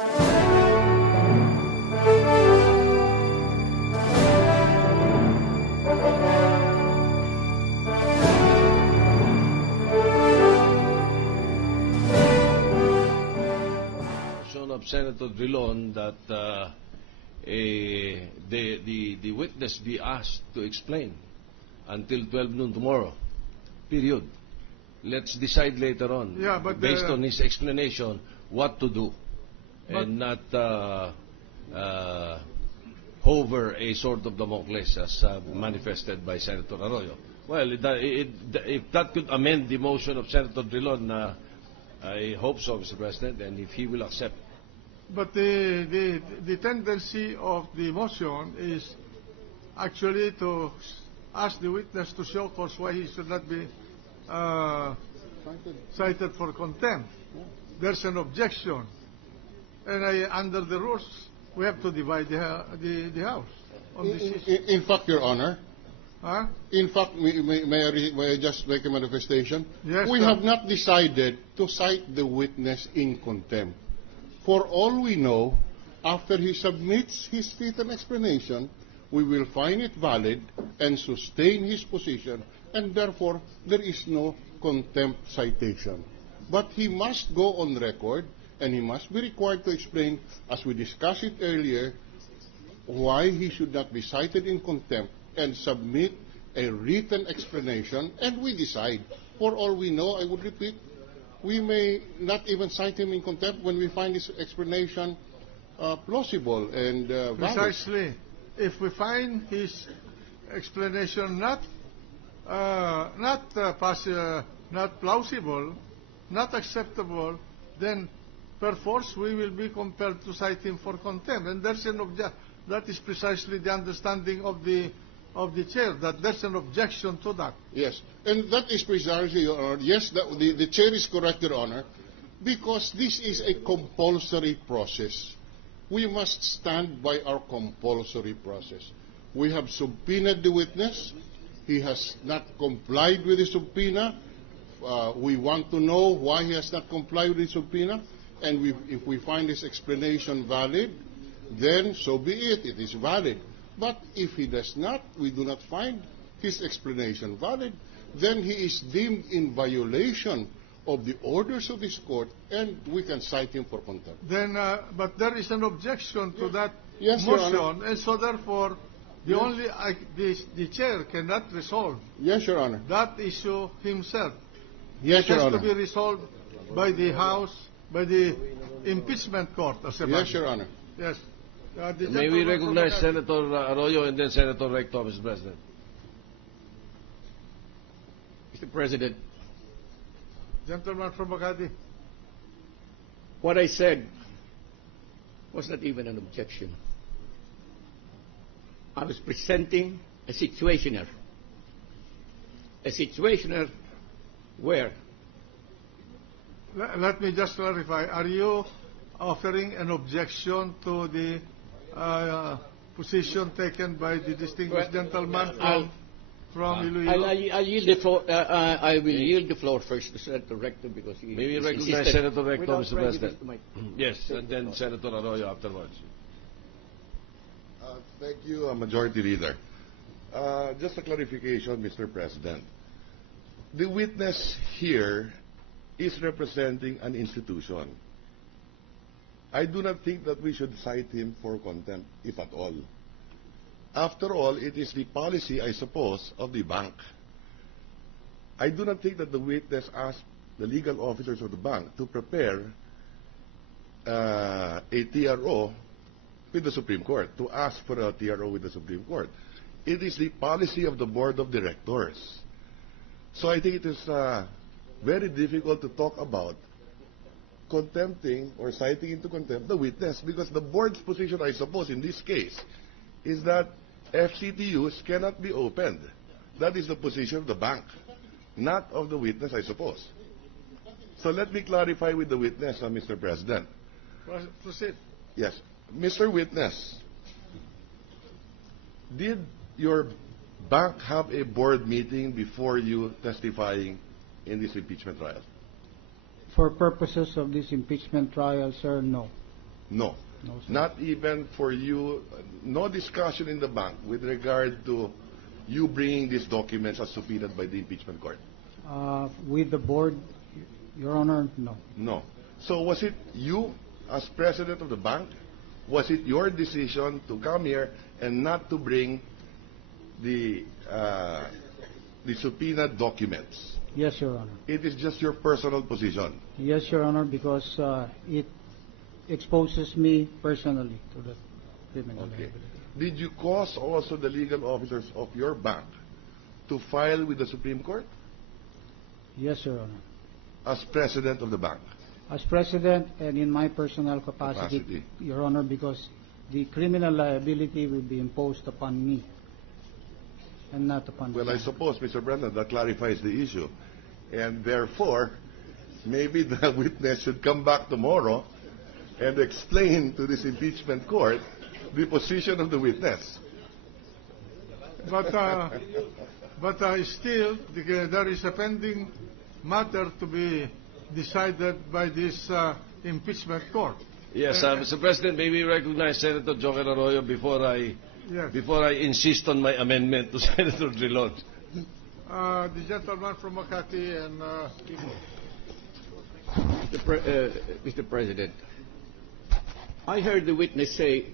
Of Senator Drilon that the witness be asked to explain until 12 noon tomorrow. Period. Let's decide later on, Yeah, but based on his explanation, what to do, and not hover a sort of Damocles as manifested by Senator Arroyo. Well, if that could amend the motion of Senator Drilon, I hope so, Mr. President, and if he will accept. But the tendency of the motion is actually to ask the witness to show cause why he should not be cited for contempt. There's an objection, and under the rules, we have to divide the House on this issue. In fact, Your Honor, Huh? in fact, may I just make a manifestation? Yes, we sir. have not decided to cite the witness in contempt. For all we know, after he submits his written explanation, we will find it valid and sustain his position, and therefore there is no contempt citation. But he must go on record, and he must be required to explain, as we discussed it earlier, why he should not be cited in contempt, and submit a written explanation, and we decide. For all we know, I would repeat, we may not even cite him in contempt when we find his explanation plausible and valid. Precisely. If we find his explanation not plausible, not acceptable, then perforce we will be compelled to cite him for contempt. And there's an that is precisely the understanding of the chair, that there's an objection to that. Yes, and that is precisely, Your Honor. Yes, the chair is correct, Your Honor, because this is a compulsory process. We must stand by our compulsory process. We have subpoenaed the witness. He has not complied with the subpoena. We want to know why he has not complied with the subpoena, and if we find his explanation valid, then so be it. It is valid. But if he does not, we do not find his explanation valid, then he is deemed in violation of the orders of this court, and we can cite him for contempt. Then, but there is an objection to that Yes, Your Honor. motion, and so therefore, the chair cannot resolve Yes, Your Honor. that issue himself. Yes, It Your has Honor. to be resolved by the House, by the impeachment court, as a Yes, matter. Your Honor. Yes. The May we gentleman from recognize Makati. Senator Arroyo and then Senator Recto, Mr. President? Mr. President, Gentleman from Makati. what I said was not even an objection. I was presenting a situationer. A situationer where Let me just clarify. Are you offering an objection to the position taken by the distinguished gentleman from Iloilo? I'll yield the floor. I will yield the floor first to Senator Recto because he May we is recognize insisted. Senator Recto, Without Mr. President? prejudice to my- Yes, and then Senator Arroyo afterwards. Thank you, Majority Leader. Just a clarification, Mr. President. The witness here is representing an institution. I do not think that we should cite him for contempt, if at all. After all, it is the policy, I suppose, of the bank. I do not think that the witness asked the legal officers of the bank to prepare a TRO with the Supreme Court, to ask for a TRO with the Supreme Court. It is the policy of the Board of Directors. So I think it is very difficult to talk about contempting or citing into contempt the witness, because the board's position, I suppose, in this case, is that FCTUs cannot be opened. That is the position of the bank, not of the witness, I suppose. So let me clarify with the witness, Mr. President. Proceed. Yes. Mr. Witness, did your bank have a board meeting before you testifying in this impeachment trial? For purposes of this impeachment trial, sir, no. No. No, sir. Not even for you, no discussion in the bank with regard to you bringing these documents as subpoenaed by the impeachment court? With the board, Your Honor, no. No. So was it you, as president of the bank, was it your decision to come here and not to bring the subpoenaed documents? Yes, Your Honor. It is just your personal position. Yes, Your Honor, because it exposes me personally to the criminal Okay. liability. Did you cause also the legal officers of your bank to file with the Supreme Court Yes, Your Honor. as president of the bank? As president and in my personal capacity, Your Honor, because the criminal liability will be imposed upon me and not upon the Well, I bank. suppose, Mr. Brennan, that clarifies the issue. And therefore, maybe the witness should come back tomorrow and explain to this impeachment court the position of the witness. But still, there is a pending matter to be decided by this impeachment court. Yes, Mr. President, may we recognize Senator Joker Arroyo before I insist on my amendment to Senator Drilon. The gentleman from Makati and Mr. President, I heard the witness say,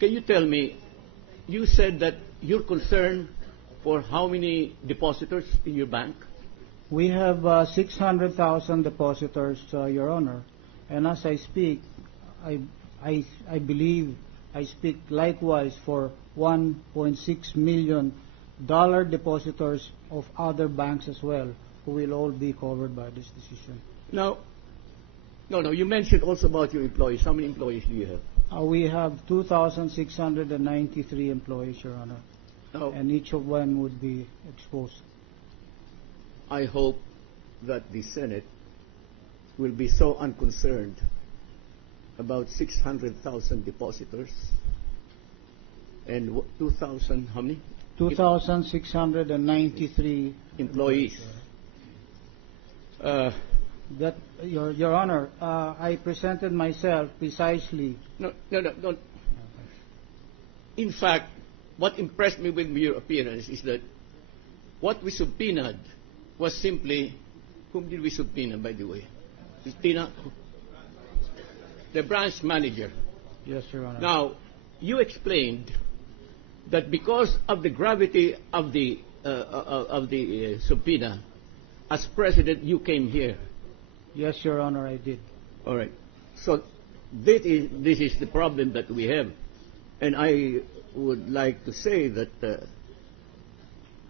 can you tell me, you said that you're concerned for how many depositors in your bank? We have 600,000 depositors, Your Honor, and as I speak, I believe I speak likewise for $1.6 million depositors of other banks as well, who will all be covered by this decision. Now, no, you mentioned also about your employees. How many employees do you have? We have 2,693 employees, Your Honor, Now, and each of them would be exposed. I hope that the Senate will be so unconcerned about 600,000 depositors and 2,000, how many? 2,693 Employees. That, Your Honor, I presented myself precisely. No. In fact, what impressed me with your appearance is that what we subpoenaed was simply, whom did we subpoena, by the way? Christina, the branch manager. Yes, Your Honor. Now, you explained that because of the gravity of the subpoena, as president, you came here. Yes, Your Honor, I did. All right. So this is the problem that we have, and I would like to say that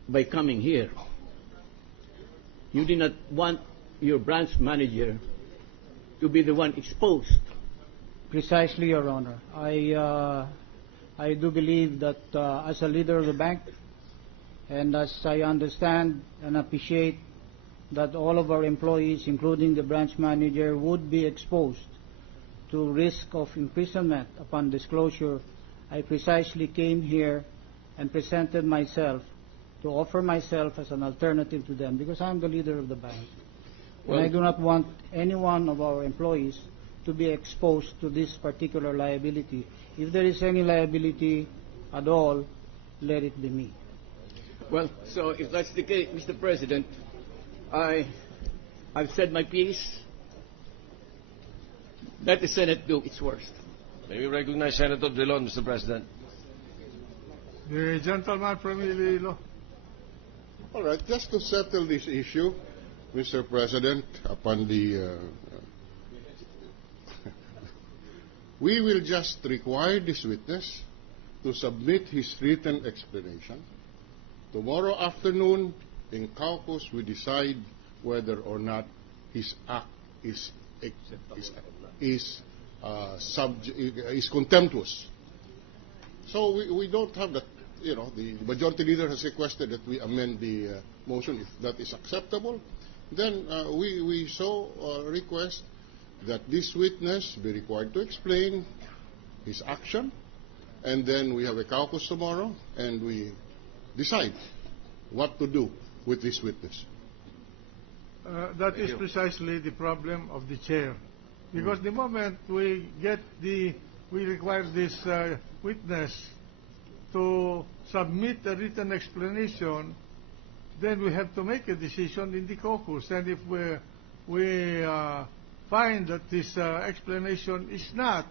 by coming here, you did not want your branch manager to be the one exposed. Precisely, Your Honor. I do believe that as a leader of the bank, and as I understand and appreciate that all of our employees, including the branch manager, would be exposed to risk of imprisonment upon disclosure, I precisely came here and presented myself to offer myself as an alternative to them, because I'm the leader of the bank. Well, and I do not want any one of our employees to be exposed to this particular liability. If there is any liability at all, let it be me. well, so if that's the case, Mr. President, I've said my piece. Let the Senate do its worst. May we recognize Senator Drilon, Mr. President. the gentleman from Iloilo. All right, just to settle this issue, Mr. President, upon the we will just require this witness to submit his written explanation. Tomorrow afternoon, in caucus, we decide whether or not his act is contemptuous. So we don't have that. You know, the majority leader has requested that we amend the motion. If that is acceptable, then we request that this witness be required to explain his action, and then we have a caucus tomorrow, and we decide what to do with this witness. That is precisely the problem of the chair. Because the moment we require this witness to submit a written explanation, then we have to make a decision in the caucus. And if we find that this explanation is not